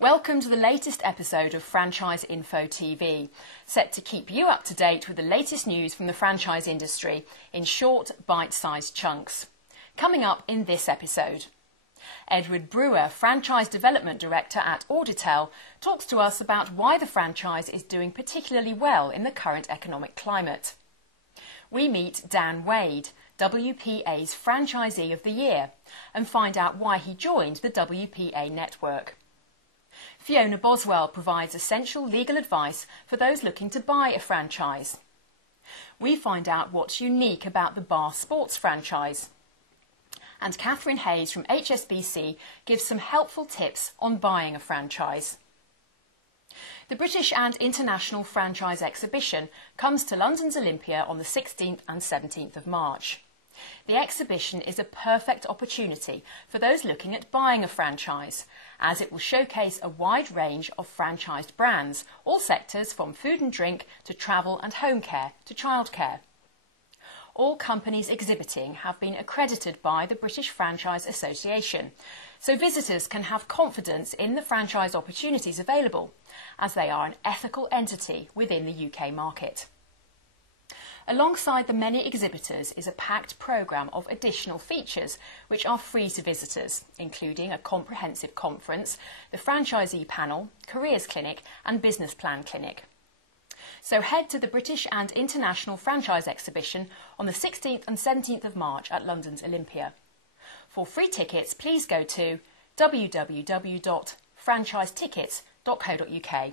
Welcome to the latest episode of FranchiseinfoTV, set to keep you up to date with the latest news from the franchise industry in short, bite-sized chunks. Coming up in this episode, Edward Brewer, Franchise Development Director at Auditel, talks to us about why the franchise is doing particularly well in the current economic climate. We meet Dan Wade, WPA's Franchisee of the Year, and find out why he joined the WPA network. Fiona Boswell provides essential legal advice for those looking to buy a franchise. We find out what's unique about the bar sports franchise. And Cathryn Hayes from HSBC gives some helpful tips on buying a franchise. The British and International Franchise Exhibition comes to London's Olympia on the 16th and 17th of March. The exhibition is a perfect opportunity for those looking at buying a franchise, as it will showcase a wide range of franchised brands, all sectors from food and drink to travel and home care to childcare. All companies exhibiting have been accredited by the British Franchise Association, so visitors can have confidence in the franchise opportunities available, as they are an ethical entity within the UK market. Alongside the many exhibitors is a packed programme of additional features which are free to visitors, including a comprehensive conference, the franchisee panel, careers clinic and business plan clinic. So head to the British and International Franchise Exhibition on the 16th and 17th of March at London's Olympia. For free tickets, please go to www.franchisetickets.co.uk.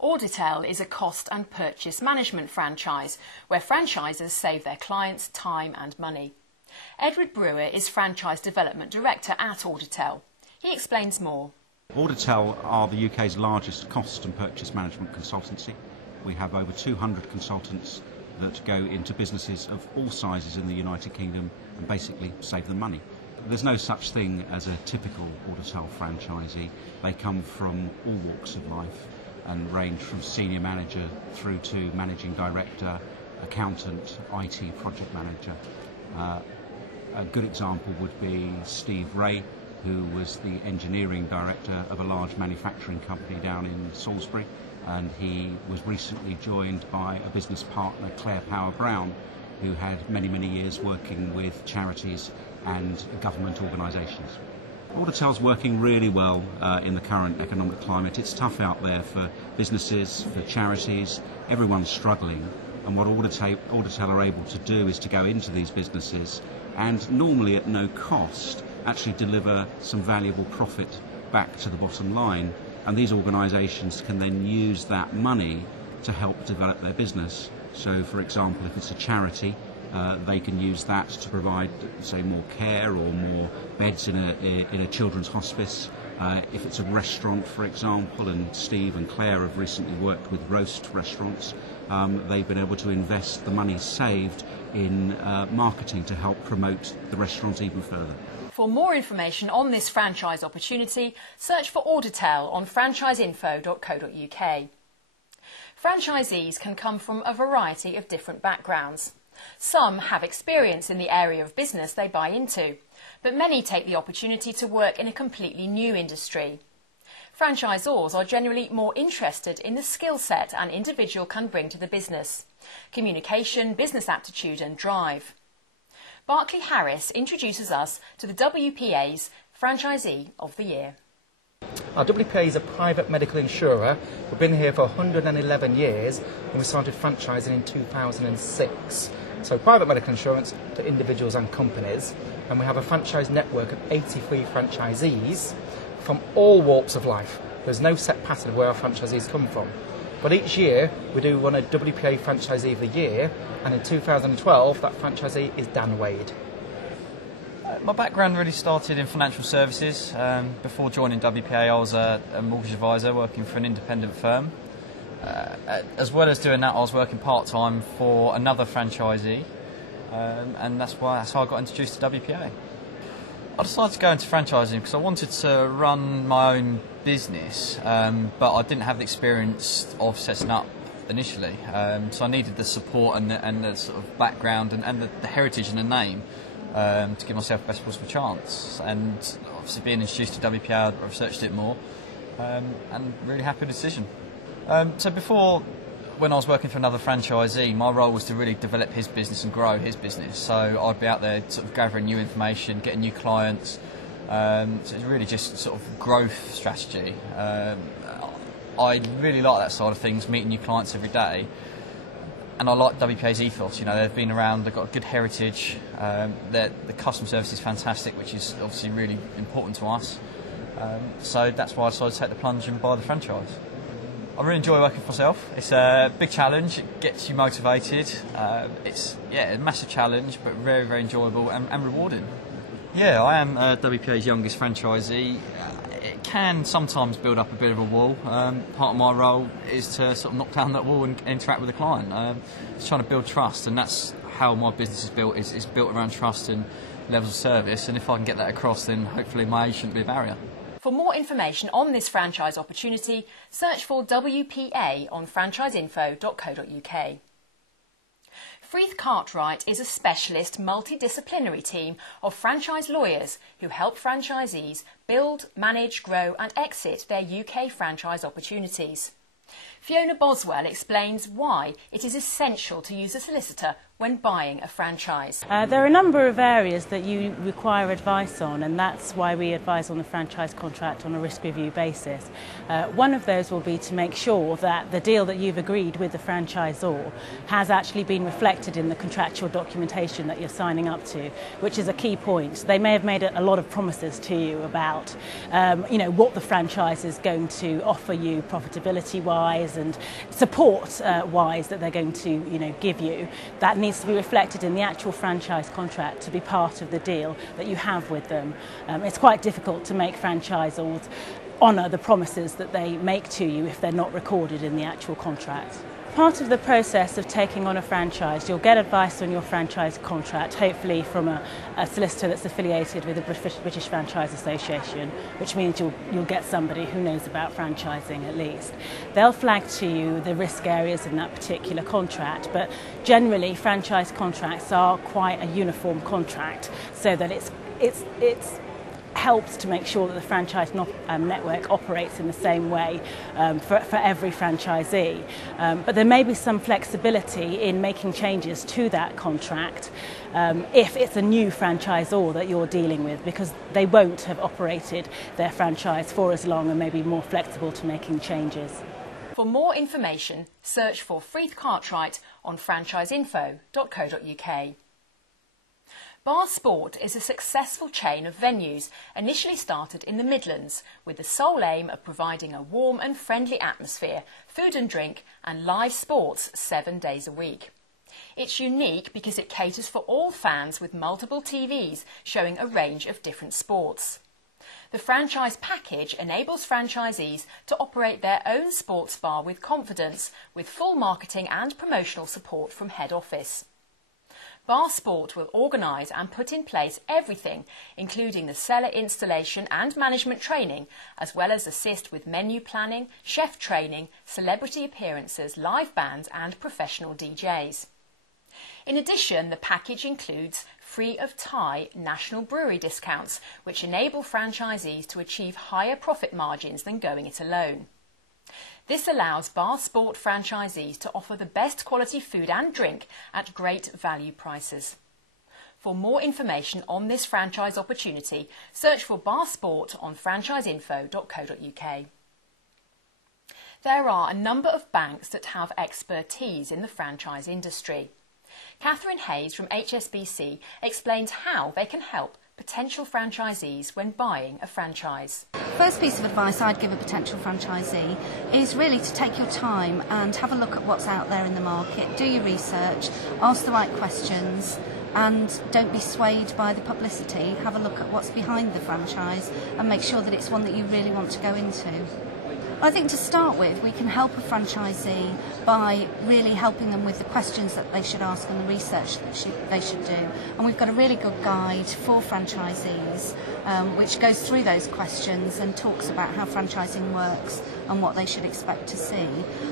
Auditel is a cost and purchase management franchise where franchisers save their clients time and money. Edward Brewer is Franchise Development Director at Auditel. He explains more. Auditel are the UK's largest cost and purchase management consultancy. We have over 200 consultants that go into businesses of all sizes in the United Kingdom and basically save them money. There's no such thing as a typical Auditel franchisee. They come from all walks of life and range from senior manager through to managing director, accountant, IT project manager. A good example would be Steve Ray, who was the engineering director of a large manufacturing company down in Salisbury, and he was recently joined by a business partner, Claire Power Brown, who had many years working with charities and government organisations. Auditel's working really well in the current economic climate. It's tough out there for businesses, for charities, everyone's struggling, and what Auditel are able to do is to go into these businesses and normally at no cost actually deliver some valuable profit back to the bottom line, and these organisations can then use that money to help develop their business. So for example, if it's a charity, they can use that to provide, say, more care or more beds in a children's hospice. If it's a restaurant, for example, and Steve and Claire have recently worked with roast restaurants, they've been able to invest the money saved in marketing to help promote the restaurants even further. For more information on this franchise opportunity, search for Auditel on franchiseinfo.co.uk. Franchisees can come from a variety of different backgrounds. Some have experience in the area of business they buy into, but many take the opportunity to work in a completely new industry. Franchisors are generally more interested in the skill set an individual can bring to the business: communication, business aptitude and drive. Barclay Harris introduces us to the WPA's Franchisee of the Year. Our WPA is a private medical insurer. We've been here for 111 years and we started franchising in 2006. So private medical insurance to individuals and companies, and we have a franchise network of 83 franchisees from all walks of life. There's no set pattern of where our franchisees come from. But each year we do run a WPA Franchisee of the Year, and in 2012 that franchisee is Dan Wade. My background really started in financial services. Before joining WPA, I was a mortgage advisor working for an independent firm. As well as doing that, I was working part-time for another franchisee, and that's how I got introduced to WPA. I decided to go into franchising because I wanted to run my own business, but I didn't have the experience of setting up initially. So I needed the support and the sort of background and the heritage and the name to give myself the best possible chance. And obviously being introduced to WPA, I researched it more, and really happy with the decision. So before, when I was working for another franchisee, my role was to really develop his business and grow his business. So I'd be out there sort of gathering new information, getting new clients. So it's really just sort of growth strategy. I really like that side of things, meeting new clients every day. And I like WPA's ethos. You know, they've been around, they've got a good heritage. The customer service is fantastic, which is obviously really important to us. So that's why I decided to take the plunge and buy the franchise. I really enjoy working for myself. It's a big challenge. It gets you motivated. It's a massive challenge, but very, very enjoyable and rewarding. Yeah, I am WPA's youngest franchisee. It can sometimes build up a bit of a wall. Part of my role is to sort of knock down that wall and interact with the client. It's trying to build trust, and that's how my business is built. It's built around trust and levels of service, and if I can get that across, then hopefully my age shouldn't be a barrier. For more information on this franchise opportunity, search for WPA on franchiseinfo.co.uk. Freeth Cartwright is a specialist multidisciplinary team of franchise lawyers who help franchisees build, manage, grow and exit their UK franchise opportunities. Fiona Boswell explains why it is essential to use a solicitor when buying a franchise. There are a number of areas that you require advice on, and that's why we advise on the franchise contract on a risk review basis. One of those will be to make sure that the deal that you've agreed with the franchisor has actually been reflected in the contractual documentation that you're signing up to, which is a key point. They may have made a lot of promises to you about what the franchise is going to offer you profitability-wise and support-wise that they're going to give you. That needs to be reflected in the actual franchise contract to be part of the deal that you have with them. It's quite difficult to make franchisors honour the promises that they make to you if they're not recorded in the actual contract. Part of the process of taking on a franchise, you'll get advice on your franchise contract, hopefully from a solicitor that's affiliated with the British Franchise Association, which means you'll get somebody who knows about franchising at least. They'll flag to you the risk areas in that particular contract, but generally franchise contracts are quite a uniform contract, so that it's helps to make sure that the franchise network operates in the same way for every franchisee. But there may be some flexibility in making changes to that contract if it's a new franchisor that you're dealing with, because they won't have operated their franchise for as long and may be more flexible to making changes. For more information, search for Freeth Cartwright on franchiseinfo.co.uk. Bar Sport is a successful chain of venues initially started in the Midlands with the sole aim of providing a warm and friendly atmosphere, food and drink and live sports 7 days a week. It's unique because it caters for all fans with multiple TVs showing a range of different sports. The franchise package enables franchisees to operate their own sports bar with confidence, with full marketing and promotional support from head office. Bar Sport will organise and put in place everything, including the cellar installation and management training, as well as assist with menu planning, chef training, celebrity appearances, live bands and professional DJs. In addition, the package includes free of tie national brewery discounts, which enable franchisees to achieve higher profit margins than going it alone. This allows Bar Sport franchisees to offer the best quality food and drink at great value prices. For more information on this franchise opportunity, search for Bar Sport on franchiseinfo.co.uk. There are a number of banks that have expertise in the franchise industry. Cathryn Hayes from HSBC explains how they can help potential franchisees when buying a franchise. First piece of advice I'd give a potential franchisee is really to take your time and have a look at what's out there in the market, do your research, ask the right questions and don't be swayed by the publicity. Have a look at what's behind the franchise and make sure that it's one that you really want to go into. I think to start with, we can help a franchisee by really helping them with the questions that they should ask and the research that they should do. And we've got a really good guide for franchisees which goes through those questions and talks about how franchising works and what they should expect to see.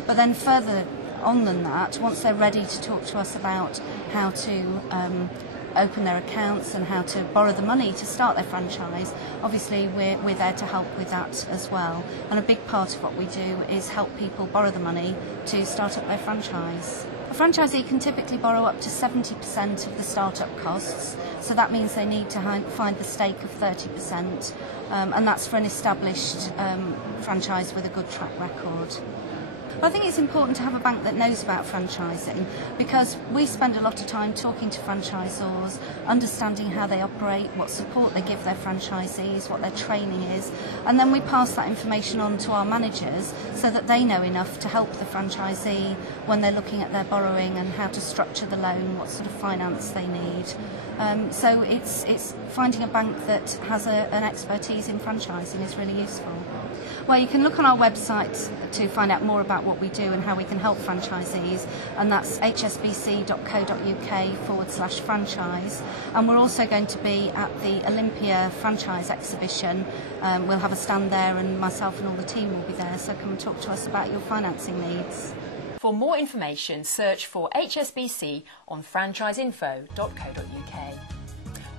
But then further on than that, once they're ready to talk to us about how to open their accounts and how to borrow the money to start their franchise, obviously we're there to help with that as well. And a big part of what we do is help people borrow the money to start up their franchise. A franchisee can typically borrow up to 70% of the start-up costs, so that means they need to find the stake of 30%, and that's for an established franchise with a good track record. I think it's important to have a bank that knows about franchising, because we spend a lot of time talking to franchisors, understanding how they operate, what support they give their franchisees, what their training is, and then we pass that information on to our managers so that they know enough to help the franchisee when they're looking at their borrowing and how to structure the loan, what sort of finance they need. So it's finding a bank that has an expertise in franchising is really useful. Well, you can look on our website to find out more about what we do and how we can help franchisees, and that's hsbc.co.uk/franchise. And we're also going to be at the Olympia franchise exhibition. We'll have a stand there, and myself and all the team will be there, so come and talk to us about your financing needs. For more information, search for HSBC on franchiseinfo.co.uk.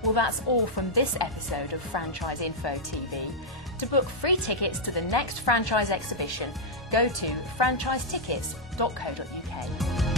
Well, that's all from this episode of Franchise Info TV. To book free tickets to the next franchise exhibition, go to franchisetickets.co.uk.